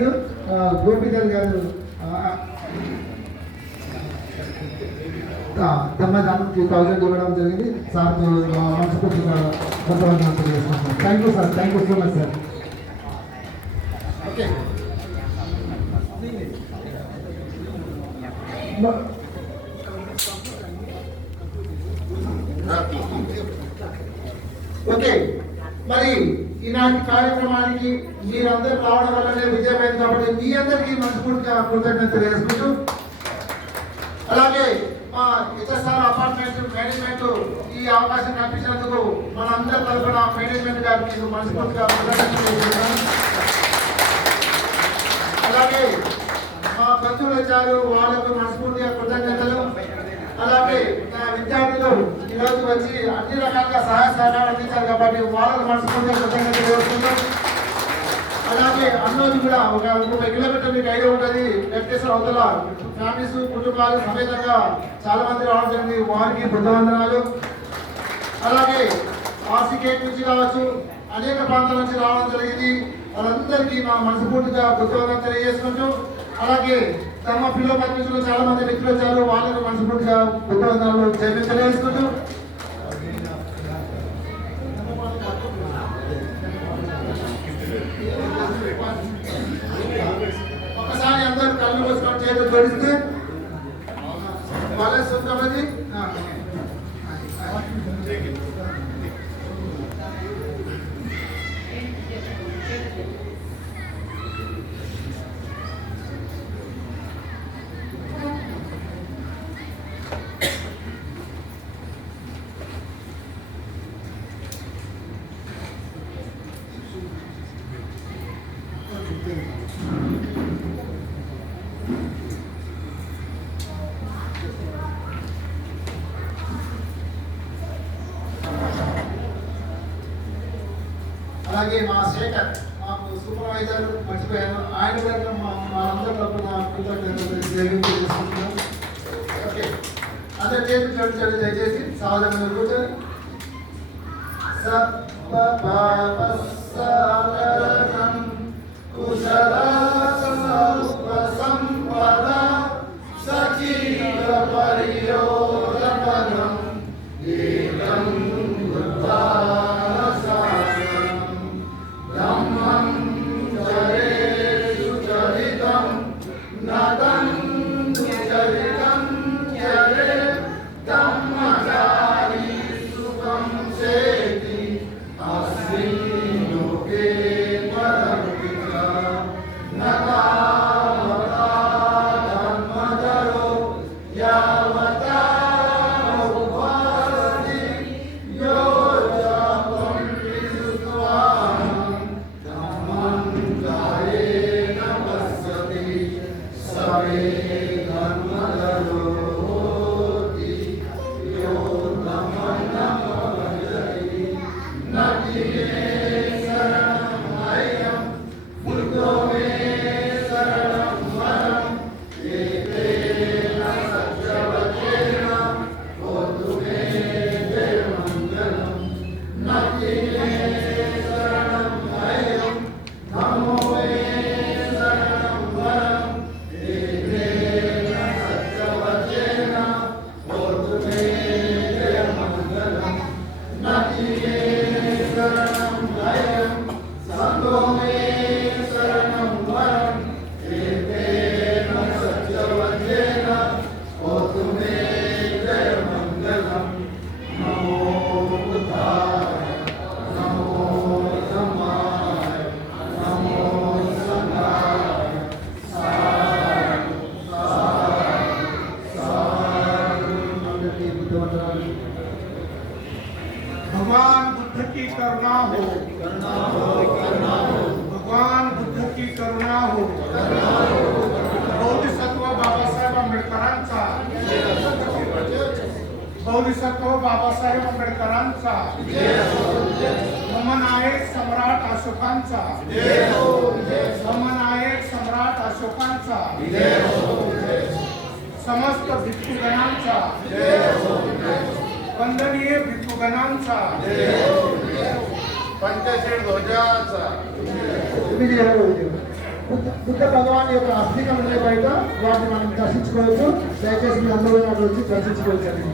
చేసిండు. గోపికల్ గారు తమ్మదానం 2000 ఇవ్వడం జరిగింది. సార్ మనస్ఫూర్తిగా కొంతమంది తెలియజేసుకుంటున్నాం. Thank you sir, thank you so much sir. Okay okay మరి ఈనాటి కార్యక్రమానికి మీరందరూ రావడం వల్లనే విజయమైంది కాబట్టి మీ అందరికీ మనస్ఫూర్తిగా కృతజ్ఞతలు తెలియజేసుకుంటూ, అలాగే మా హెచ్ఎస్ఆర్ అపార్ట్మెంట్ మేనేజ్మెంట్ ఈ అవకాశం కల్పించినందుకు మనందరి తరఫున మేనేజ్మెంట్ గారికి మనస్ఫూర్తిగా కృతజ్ఞతలు తెలియజేస్తున్నాను. అలాగే మా బంధువులు వచ్చారు, వాళ్ళకు మనస్ఫూర్తిగా కృతజ్ఞతలు. అలాగే నా విద్యార్థులు ఈరోజు వచ్చి అన్ని రకాలుగా సహాయ సహకారం అందించారు కాబట్టి వాళ్ళకు మనస్ఫూర్తిగా కృతజ్ఞతలు తెలుస్తున్నాం. అలాగే అన్నోజు కూడా ఒక 30 కిలోమీటర్లు మీకు ఐడియా ఉంటుంది. వెంకటేశ్వర అవతల ఫ్యామిలీస్ కుటుంబాలు సమేతంగా చాలా మంది రావడం జరిగింది, వారికి బృందవందనాలు. అలాగే ఆర్సీకేట్ నుంచి కావచ్చు, అనేక ప్రాంతాల నుంచి రావడం జరిగింది. వాళ్ళందరికీ మా మనస్ఫూర్తిగా బృందవందనం తెలియజేసుకుంటూ, అలాగే తమ పిల్లల పత్రికలు చాలా మంది మిత్రులు వచ్చారు, వాళ్ళకు మనస్ఫూర్తిగా బృందవందనాలు తెలియజేసుకుంటూ, ఒకసారి అందరూ కళ్ళు మూసుకొని చేతులు జోడిస్తే వాళ్ళ సొంతమది. అలాగే మా శేఖర్ మాకు సూపర్వైజర్ మర్చిపోయాను, ఆయన కూడా మా అందరి తరఫున కృతజ్ఞతలు తెలియజేసుకుంటున్నాం. ఓకే అందరు చేతులు చూడండి దయచేసి సాధారణ కూర్చొని. भगवान बुद्ध की करुणा हो, भगवान बुद्ध की करुणा हो, बोधिसत्व बाबासाहेब आंबेडकरांचा, बोधिसत्व बाबासाहेब आंबेडकरांचा, ममनायक सम्राट अशोकांचा, ममनायक सम्राट अशोकांचा, समस्त भिक्षुगणांचा, वंदनीय भिक्षुगणांचा, पंचशील ध्वजाचा, బుద్ధ భగవాన్ యొక్క అస్థికలు ఉన్నాయి బయట, వాటిని మనం దర్శించుకోవచ్చు. దయచేసి మీ అందరూ నాకు వచ్చి దర్శించుకోవచ్చు.